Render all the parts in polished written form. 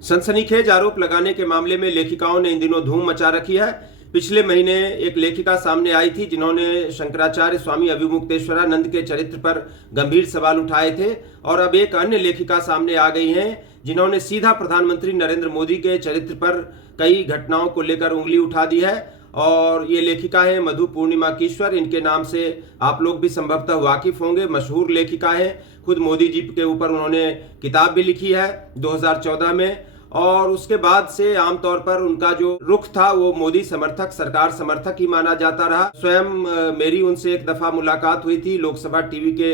सनसनीखेज आरोप लगाने के मामले में लेखिकाओं ने इन दिनों धूम मचा रखी है। पिछले महीने एक लेखिका सामने आई थी जिन्होंने शंकराचार्य स्वामी अभिमुक्तेश्वरानंद के चरित्र पर गंभीर सवाल उठाए थे, और अब एक अन्य लेखिका सामने आ गई हैं जिन्होंने सीधा प्रधानमंत्री नरेंद्र मोदी के चरित्र पर कई घटनाओं को लेकर उंगली उठा दी है। और ये लेखिका है मधु पूर्णिमा कीश्वर। इनके नाम से आप लोग भी संभवतः वाकिफ होंगे। मशहूर लेखिका है, खुद मोदी जी के ऊपर उन्होंने किताब भी लिखी है 2014 में, और उसके बाद से आमतौर पर उनका जो रुख था वो मोदी समर्थक, सरकार समर्थक ही माना जाता रहा। स्वयं मेरी उनसे एक दफा मुलाकात हुई थी लोकसभा टीवी के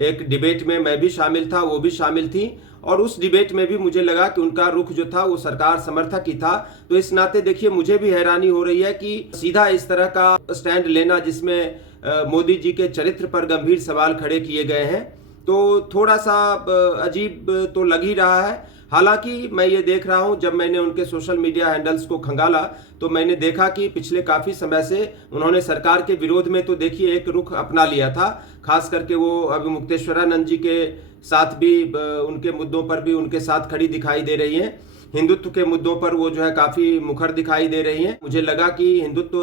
एक डिबेट में, मैं भी शामिल था, वो भी शामिल थी, और उस डिबेट में भी मुझे लगा कि उनका रुख जो था वो सरकार समर्थक ही था। तो इस नाते देखिए मुझे भी हैरानी हो रही है कि सीधा इस तरह का स्टैंड लेना जिसमें मोदी जी के चरित्र पर गंभीर सवाल खड़े किए गए हैं, तो थोड़ा सा अजीब तो लग ही रहा है। हालांकि मैं ये देख रहा हूँ, जब मैंने उनके सोशल मीडिया हैंडल्स को खंगाला तो मैंने देखा कि पिछले काफ़ी समय से उन्होंने सरकार के विरोध में तो देखिए एक रुख अपना लिया था। खास करके वो अभिमुक्तेश्वरानंद जी के साथ भी, उनके मुद्दों पर भी उनके साथ खड़ी दिखाई दे रही हैं। हिंदुत्व के मुद्दों पर वो जो है काफ़ी मुखर दिखाई दे रही हैं। मुझे लगा कि हिंदुत्व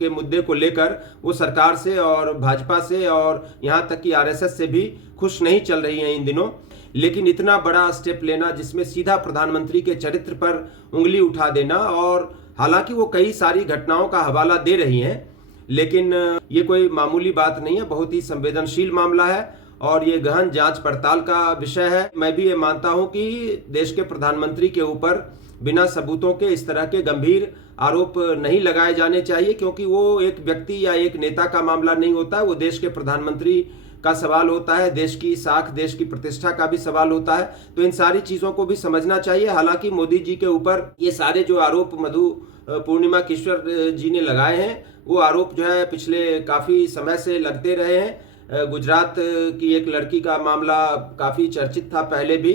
के मुद्दे को लेकर वो सरकार से और भाजपा से और यहाँ तक कि आरएसएस से भी खुश नहीं चल रही हैं इन दिनों। लेकिन इतना बड़ा स्टेप लेना जिसमें सीधा प्रधानमंत्री के चरित्र पर उंगली उठा देना, और हालांकि वो कई सारी घटनाओं का हवाला दे रही हैं, लेकिन ये कोई मामूली बात नहीं है, बहुत ही संवेदनशील मामला है और ये गहन जांच पड़ताल का विषय है। मैं भी ये मानता हूं कि देश के प्रधानमंत्री के ऊपर बिना सबूतों के इस तरह के गंभीर आरोप नहीं लगाए जाने चाहिए, क्योंकि वो एक व्यक्ति या एक नेता का मामला नहीं होता है, वो देश के प्रधानमंत्री का सवाल होता है, देश की साख, देश की प्रतिष्ठा का भी सवाल होता है। तो इन सारी चीज़ों को भी समझना चाहिए। हालांकि मोदी जी के ऊपर ये सारे जो आरोप मधु पूर्णिमा कीश्वर जी ने लगाए हैं, वो आरोप जो है पिछले काफ़ी समय से लगते रहे हैं। गुजरात की एक लड़की का मामला काफ़ी चर्चित था पहले भी,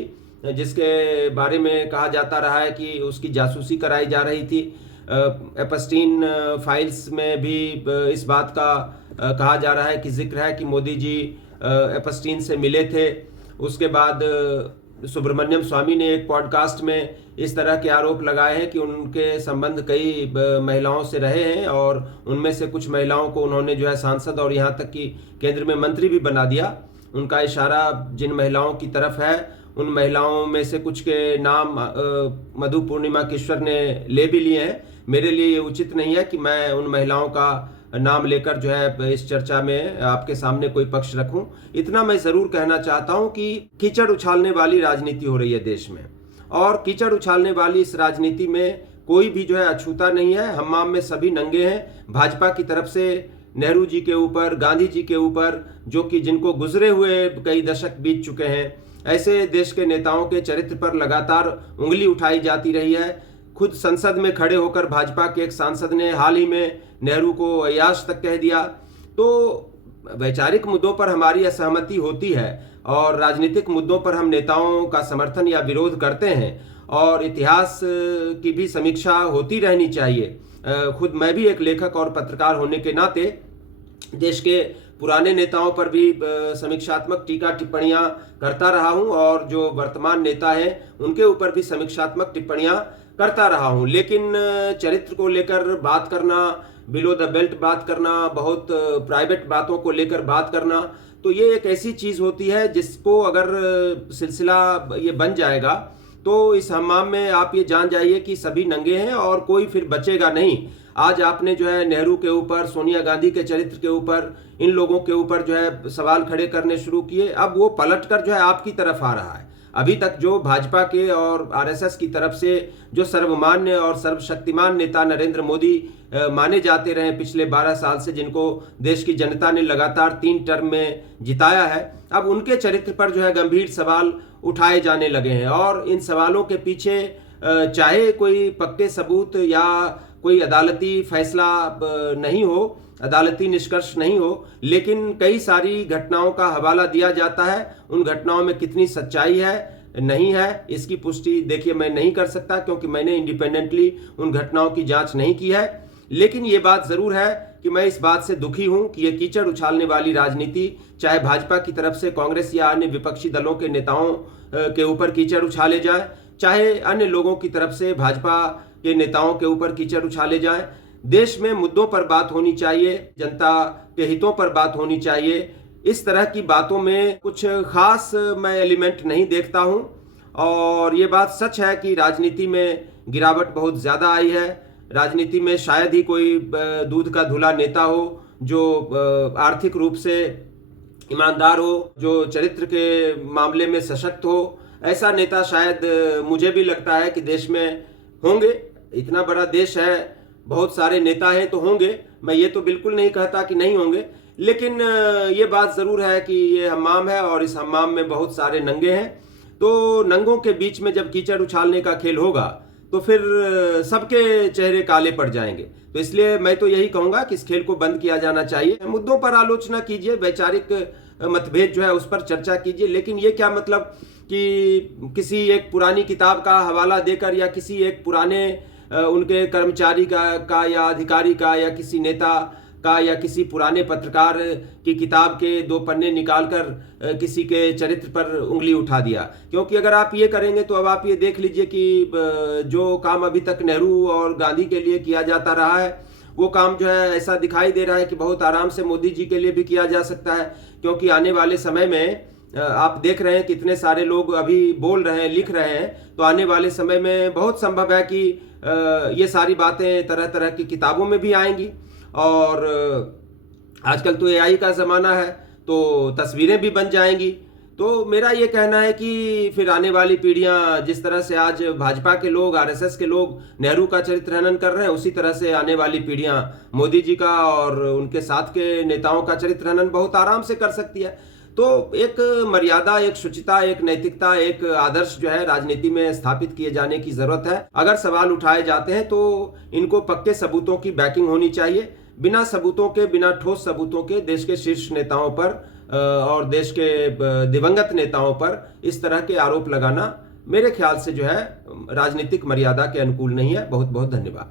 जिसके बारे में कहा जाता रहा है कि उसकी जासूसी कराई जा रही थी। एपस्टीन फाइल्स में भी इस बात का कहा जा रहा है कि जिक्र है कि मोदी जी एपस्टीन से मिले थे। उसके बाद सुब्रमण्यम स्वामी ने एक पॉडकास्ट में इस तरह के आरोप लगाए हैं कि उनके संबंध कई महिलाओं से रहे हैं, और उनमें से कुछ महिलाओं को उन्होंने जो है सांसद और यहाँ तक कि केंद्र में मंत्री भी बना दिया। उनका इशारा जिन महिलाओं की तरफ है उन महिलाओं में से कुछ के नाम मधु पूर्णिमा कीश्वर ने ले भी लिए हैं। मेरे लिए ये उचित नहीं है कि मैं उन महिलाओं का नाम लेकर जो है इस चर्चा में आपके सामने कोई पक्ष रखूं। इतना मैं ज़रूर कहना चाहता हूं कि कीचड़ उछालने वाली राजनीति हो रही है देश में, और कीचड़ उछालने वाली इस राजनीति में कोई भी जो है अछूता नहीं है। हम्माम में सभी नंगे हैं। भाजपा की तरफ से नेहरू जी के ऊपर, गांधी जी के ऊपर, जो कि जिनको गुजरे हुए कई दशक बीत चुके हैं, ऐसे देश के नेताओं के चरित्र पर लगातार उंगली उठाई जाती रही है। खुद संसद में खड़े होकर भाजपा के एक सांसद ने हाल ही में नेहरू को अय्याश तक कह दिया। तो वैचारिक मुद्दों पर हमारी असहमति होती है और राजनीतिक मुद्दों पर हम नेताओं का समर्थन या विरोध करते हैं, और इतिहास की भी समीक्षा होती रहनी चाहिए। खुद मैं भी एक लेखक और पत्रकार होने के नाते देश के पुराने नेताओं पर भी समीक्षात्मक टीका टिप्पणियां करता रहा हूं, और जो वर्तमान नेता हैं उनके ऊपर भी समीक्षात्मक टिप्पणियां करता रहा हूं। लेकिन चरित्र को लेकर बात करना, बिलो द बेल्ट बात करना, बहुत प्राइवेट बातों को लेकर बात करना, तो ये एक ऐसी चीज़ होती है जिसको अगर सिलसिला ये बन जाएगा तो इस हमाम में आप ये जान जाइए कि सभी नंगे हैं और कोई फिर बचेगा नहीं। आज आपने जो है नेहरू के ऊपर, सोनिया गांधी के चरित्र के ऊपर, इन लोगों के ऊपर जो है सवाल खड़े करने शुरू किए। अब वो पलटकर जो है आपकी तरफ आ रहा है। अभी तक जो भाजपा के और आरएसएस की तरफ से जो सर्वमान्य और सर्वशक्तिमान नेता नरेंद्र मोदी माने जाते रहे पिछले 12 साल से, जिनको देश की जनता ने लगातार 3 टर्म में जिताया है, अब उनके चरित्र पर जो है गंभीर सवाल उठाए जाने लगे हैं। और इन सवालों के पीछे चाहे कोई पक्के सबूत या कोई अदालती फैसला नहीं हो, अदालती निष्कर्ष नहीं हो, लेकिन कई सारी घटनाओं का हवाला दिया जाता है। उन घटनाओं में कितनी सच्चाई है, नहीं है, इसकी पुष्टि देखिए मैं नहीं कर सकता, क्योंकि मैंने इंडिपेंडेंटली उन घटनाओं की जांच नहीं की है। लेकिन ये बात ज़रूर है कि मैं इस बात से दुखी हूं कि ये कीचड़ उछालने वाली राजनीति, चाहे भाजपा की तरफ से कांग्रेस या अन्य विपक्षी दलों के नेताओं के ऊपर कीचड़ उछाले जाए, चाहे अन्य लोगों की तरफ से भाजपा के नेताओं के ऊपर कीचड़ उछाले जाएं। देश में मुद्दों पर बात होनी चाहिए, जनता के हितों पर बात होनी चाहिए। इस तरह की बातों में कुछ खास मैं एलिमेंट नहीं देखता हूं। और ये बात सच है कि राजनीति में गिरावट बहुत ज़्यादा आई है। राजनीति में शायद ही कोई दूध का धुला नेता हो जो आर्थिक रूप से ईमानदार हो, जो चरित्र के मामले में सशक्त हो। ऐसा नेता शायद मुझे भी लगता है कि देश में होंगे। इतना बड़ा देश है, बहुत सारे नेता हैं तो होंगे, मैं ये तो बिल्कुल नहीं कहता कि नहीं होंगे। लेकिन ये बात ज़रूर है कि ये हमाम है और इस हमाम में बहुत सारे नंगे हैं। तो नंगों के बीच में जब कीचड़ उछालने का खेल होगा तो फिर सबके चेहरे काले पड़ जाएंगे। तो इसलिए मैं तो यही कहूँगा कि इस खेल को बंद किया जाना चाहिए। मुद्दों पर आलोचना कीजिए, वैचारिक मतभेद जो है उस पर चर्चा कीजिए, लेकिन ये क्या मतलब कि किसी एक पुरानी किताब का हवाला देकर या किसी एक पुराने उनके कर्मचारी का या अधिकारी का या किसी नेता का या किसी पुराने पत्रकार की किताब के 2 पन्ने निकालकर किसी के चरित्र पर उंगली उठा दिया। क्योंकि अगर आप ये करेंगे तो अब आप ये देख लीजिए कि जो काम अभी तक नेहरू और गांधी के लिए किया जाता रहा है, वो काम जो है ऐसा दिखाई दे रहा है कि बहुत आराम से मोदी जी के लिए भी किया जा सकता है। क्योंकि आने वाले समय में आप देख रहे हैं कि इतने सारे लोग अभी बोल रहे हैं, लिख रहे हैं, तो आने वाले समय में बहुत संभव है कि ये सारी बातें तरह तरह की किताबों में भी आएंगी। और आजकल तो एआई का ज़माना है, तो तस्वीरें भी बन जाएंगी। तो मेरा ये कहना है कि फिर आने वाली पीढ़ियां जिस तरह से आज भाजपा के लोग, आरएसएस के लोग नेहरू का चरित्र हनन कर रहे हैं, उसी तरह से आने वाली पीढ़ियां मोदी जी का और उनके साथ के नेताओं का चरित्र हनन बहुत आराम से कर सकती है। तो एक मर्यादा, एक शुचिता, एक नैतिकता, एक आदर्श जो है राजनीति में स्थापित किए जाने की जरूरत है। अगर सवाल उठाए जाते हैं तो इनको पक्के सबूतों की बैकिंग होनी चाहिए। बिना सबूतों के, बिना ठोस सबूतों के देश के शीर्ष नेताओं पर और देश के दिवंगत नेताओं पर इस तरह के आरोप लगाना मेरे ख्याल से जो है राजनीतिक मर्यादा के अनुकूल नहीं है। बहुत बहुत धन्यवाद।